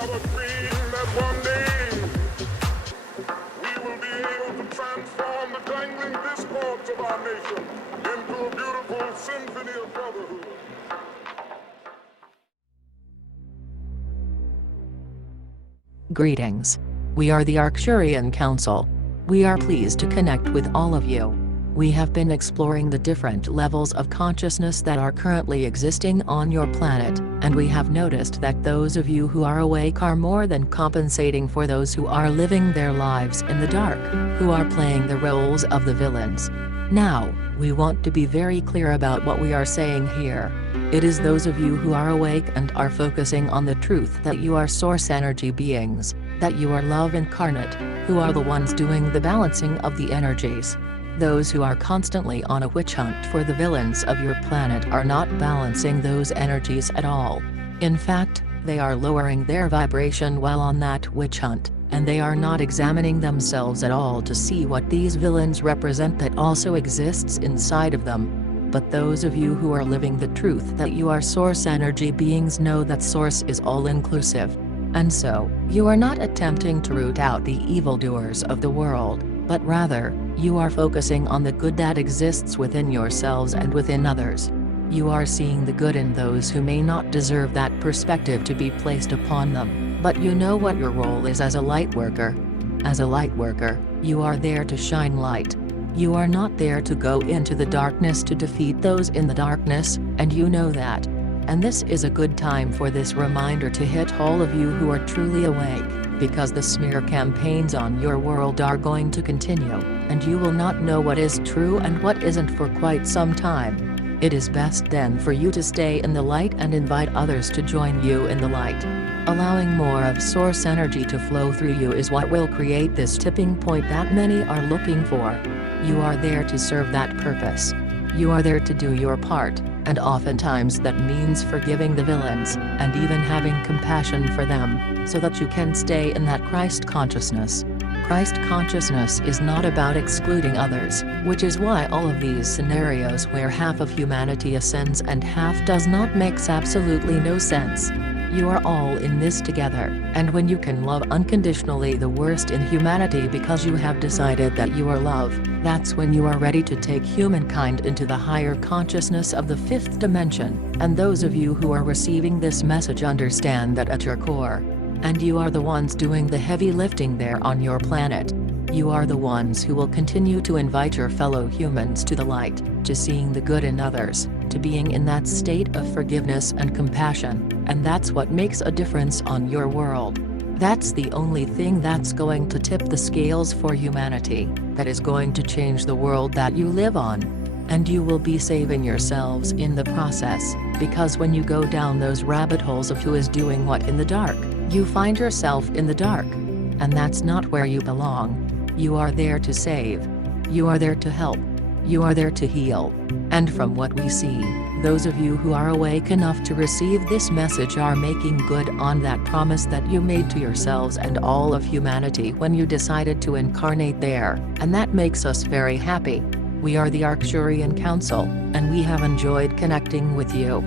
have a dream that one day we will be able to transform the dangling discords of our nation into a beautiful symphony of brotherhood. Greetings. We are the Arcturian Council. We are pleased to connect with all of you. We have been exploring the different levels of consciousness that are currently existing on your planet, and we have noticed that those of you who are awake are more than compensating for those who are living their lives in the dark, who are playing the roles of the villains. Now, we want to be very clear about what we are saying here. It is those of you who are awake and are focusing on the truth that you are source energy beings, that you are love incarnate, who are the ones doing the balancing of the energies. Those who are constantly on a witch hunt for the villains of your planet are not balancing those energies at all. In fact, they are lowering their vibration while on that witch hunt, and they are not examining themselves at all to see what these villains represent that also exists inside of them. But those of you who are living the truth that you are source energy beings know that source is all-inclusive. And so, you are not attempting to root out the evildoers of the world, but rather, you are focusing on the good that exists within yourselves and within others. You are seeing the good in those who may not deserve that perspective to be placed upon them, but you know what your role is as a light worker. As a light worker, you are there to shine light. You are not there to go into the darkness to defeat those in the darkness, and you know that. And this is a good time for this reminder to hit all of you who are truly awake, because the smear campaigns on your world are going to continue, and you will not know what is true and what isn't for quite some time. It is best then for you to stay in the light and invite others to join you in the light. Allowing more of source energy to flow through you is what will create this tipping point that many are looking for. You are there to serve that purpose. You are there to do your part, and oftentimes that means forgiving the villains, and even having compassion for them, so that you can stay in that Christ consciousness. Christ consciousness is not about excluding others, which is why all of these scenarios where half of humanity ascends and half does not makes absolutely no sense. You are all in this together, and when you can love unconditionally the worst in humanity because you have decided that you are love, that's when you are ready to take humankind into the higher consciousness of the fifth dimension, and those of you who are receiving this message understand that at your core. And you are the ones doing the heavy lifting there on your planet. You are the ones who will continue to invite your fellow humans to the light, to seeing the good in others, to being in that state of forgiveness and compassion, and that's what makes a difference on your world. That's the only thing that's going to tip the scales for humanity, that is going to change the world that you live on. And you will be saving yourselves in the process, because when you go down those rabbit holes of who is doing what in the dark, you find yourself in the dark. And that's not where you belong. You are there to save. You are there to help. You are there to heal. And from what we see, those of you who are awake enough to receive this message are making good on that promise that you made to yourselves and all of humanity when you decided to incarnate there, and that makes us very happy. We are the Arcturian Council, and we have enjoyed connecting with you.